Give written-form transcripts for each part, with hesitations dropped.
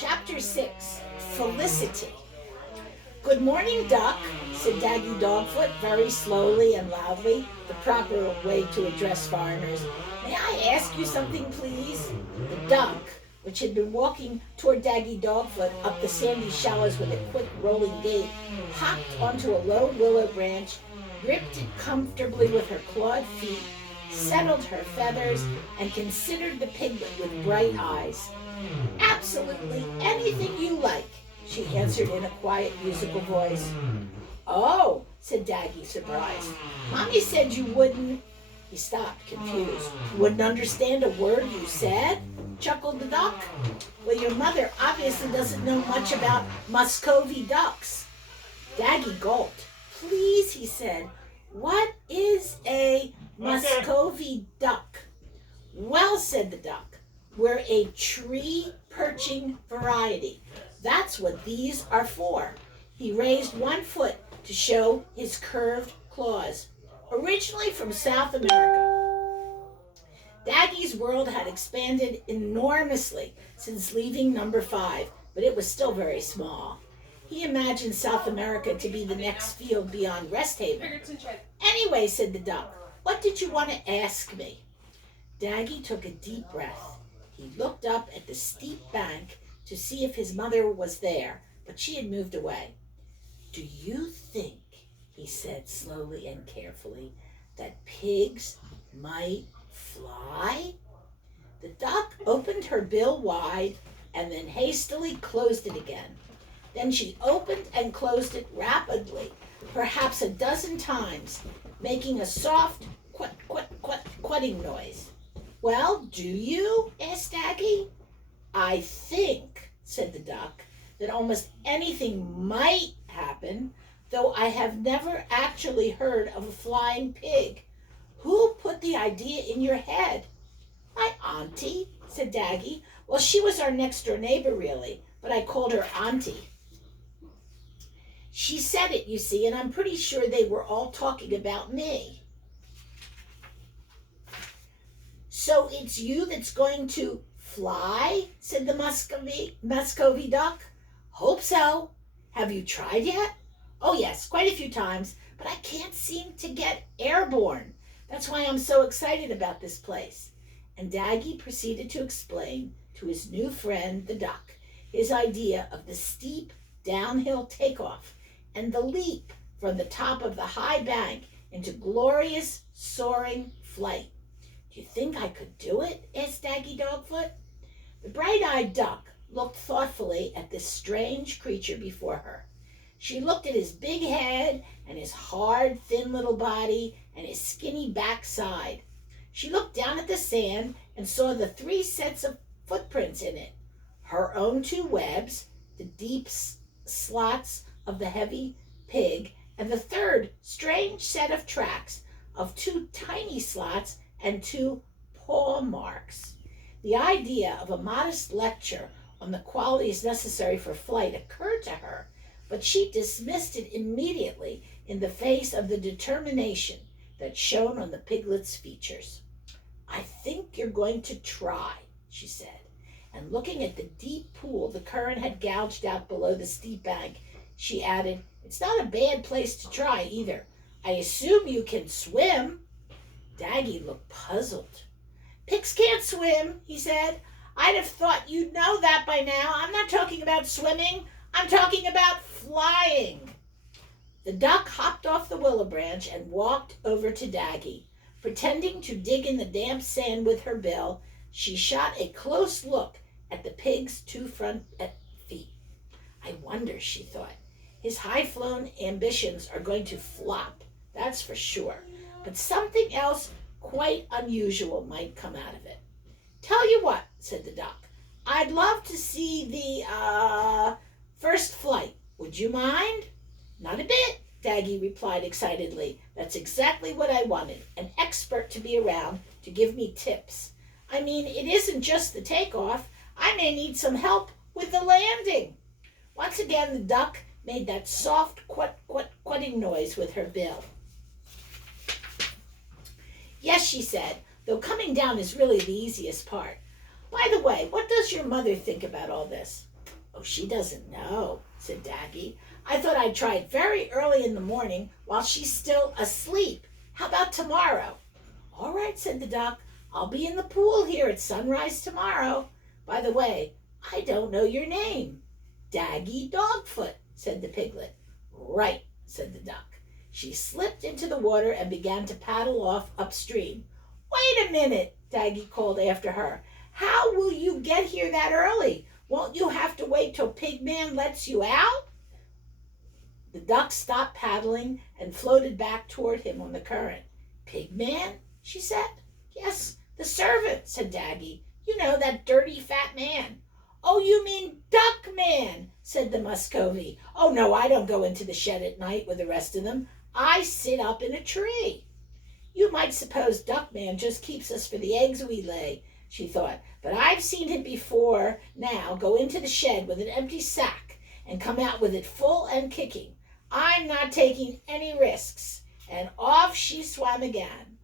Chapter 6, Felicity. Good morning, Duck, said Daggy Dogfoot very slowly and loudly, the proper way to address foreigners. May I ask you something, please? The duck, which had been walking toward Daggy Dogfoot up the sandy shallows with a quick rolling gait, hopped onto a low willow branch, gripped it comfortably with her clawed feet, settled her feathers, and considered the piglet with bright eyes. Absolutely anything you like, she answered in a quiet, musical voice. Oh, said Daggy, surprised. Mommy said you wouldn't. He stopped, confused. You wouldn't understand a word you said? Chuckled the duck. Well, your mother obviously doesn't know much about Muscovy ducks. Daggy gulped. Please, he said, what is a Muscovy duck? Well, said the duck, we're a tree perching variety. That's what these are for. He raised one foot to show his curved claws. Originally from South America, Daggy's world had expanded enormously since leaving number 5, but it was still very small. He imagined South America to be the next field beyond Rest Haven. Anyway, said the duck, what did you want to ask me? Daggy took a deep breath. He looked up at the steep bank to see if his mother was there, but she had moved away. Do you think, he said slowly and carefully, that pigs might fly? The duck opened her bill wide and then hastily closed it again. Then she opened and closed it rapidly, perhaps a dozen times, making a soft quitting noise. Well, do you? Asked Daggy. I think, said the duck, that almost anything might happen, though I have never actually heard of a flying pig. Who put the idea in your head? My auntie, said Daggy. Well, she was our next door neighbor, really, but I called her auntie. She said it, you see, and I'm pretty sure they were all talking about me. So it's you that's going to fly? Said the Muscovy duck. Hope so. Have you tried yet? Oh yes, quite a few times, but I can't seem to get airborne. That's why I'm so excited about this place. And Daggy proceeded to explain to his new friend, the duck, his idea of the steep downhill takeoff and the leap from the top of the high bank into glorious soaring flight. Do you think I could do it? Asked Daggy Dogfoot. The bright-eyed duck looked thoughtfully at this strange creature before her. She looked at his big head and his hard, thin little body and his skinny backside. She looked down at the sand and saw the 3 sets of footprints in it. Her own 2 webs, the deep slots of the heavy pig, and the 3rd strange set of tracks of 2 tiny slots and 2 paw marks. The idea of a modest lecture on the qualities necessary for flight occurred to her, but she dismissed it immediately in the face of the determination that shone on the piglet's features. I think you're going to try, she said, and looking at the deep pool the current had gouged out below the steep bank, she added, it's not a bad place to try either. I assume you can swim. Daggy looked puzzled. Pigs can't swim, he said. I'd have thought you'd know that by now. I'm not talking about swimming. I'm talking about flying. The duck hopped off the willow branch and walked over to Daggy. Pretending to dig in the damp sand with her bill, she shot a close look at the pig's 2 front feet. I wonder, she thought, his high-flown ambitions are going to flop, that's for sure. But something else quite unusual might come out of it. Tell you what, said the duck, I'd love to see the, first flight. Would you mind? Not a bit, Daggy replied excitedly. That's exactly what I wanted, an expert to be around to give me tips. I mean, it isn't just the takeoff. I may need some with the landing. Once again, the duck made that soft quitting noise with her bill. Yes, she said, though coming down is really the easiest part. By the way, what does your mother think about all this? Oh, she doesn't know, said Daggy. I thought I'd try it very early in the morning while she's still asleep. How about tomorrow? All right, said the duck. I'll be in the pool here at sunrise tomorrow. By the way, I don't know your name. Daggy Dogfoot, said the piglet. Right, said the duck. She slipped into the water and began to paddle off upstream. Wait a minute, Daggy called after her. How will you get here that early? Won't you have to wait till Pigman lets you out? The duck stopped paddling and floated back toward him on the current. Pigman? She said. Yes, the servant, said Daggy. You know, that dirty fat man. Oh, you mean Duckman, said the Muscovy. Oh, no, I don't go into the shed at night with the rest of them. I sit up in a tree. You might suppose Duckman just keeps us for the eggs we lay, she thought, but I've seen him before now go into the shed with an empty sack and come out with it full and kicking. I'm not taking any risks. And off she swam again.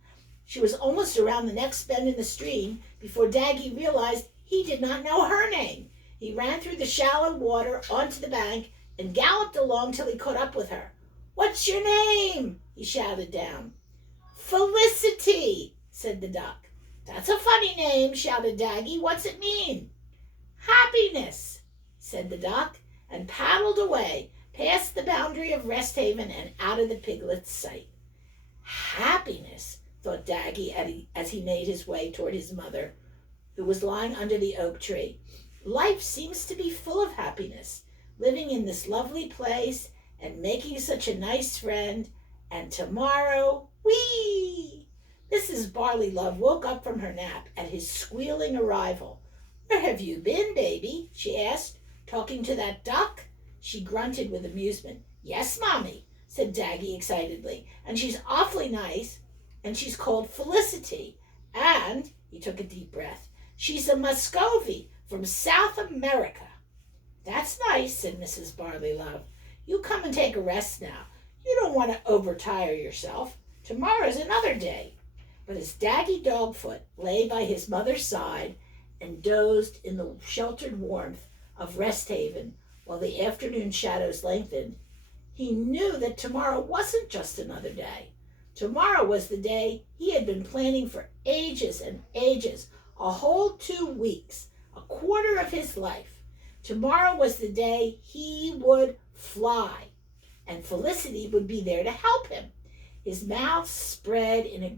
She was almost around the next bend in the stream before Daggy realized he did not know her name. He ran through the shallow water onto the bank and galloped along till he caught up with her. What's your name? He shouted down. Felicity, said the duck. That's a funny name, shouted Daggy. What's it mean? Happiness, said the duck, and paddled away past the boundary of Rest Haven and out of the piglet's sight. Happiness, thought Daggy as he made his way toward his mother, who was lying under the oak tree. Life seems to be full of happiness, living in this lovely place and making such a nice friend. And tomorrow, whee! Mrs. Barley Love woke up from her nap at his squealing arrival. Where have you been, baby? She asked, talking to that duck. She grunted with amusement. Yes, Mommy, said Daggy excitedly, and she's awfully nice, and she's called Felicity, and, he took a deep breath, she's a Muscovy from South America. That's nice, said Mrs. Barley Love. You come and take a rest now. You don't want to overtire yourself. Tomorrow's another day. But as Daggy Dogfoot lay by his mother's side and dozed in the sheltered warmth of Rest Haven while the afternoon shadows lengthened, he knew that tomorrow wasn't just another day. Tomorrow was the day he had been planning for ages and ages, a whole 2 weeks, a quarter of his life. Tomorrow was the day he would fly, and Felicity would be there to help him. His mouth spread in a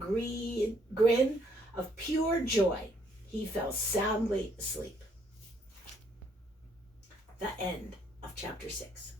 grin of pure joy. He fell soundly asleep. The end of chapter 6.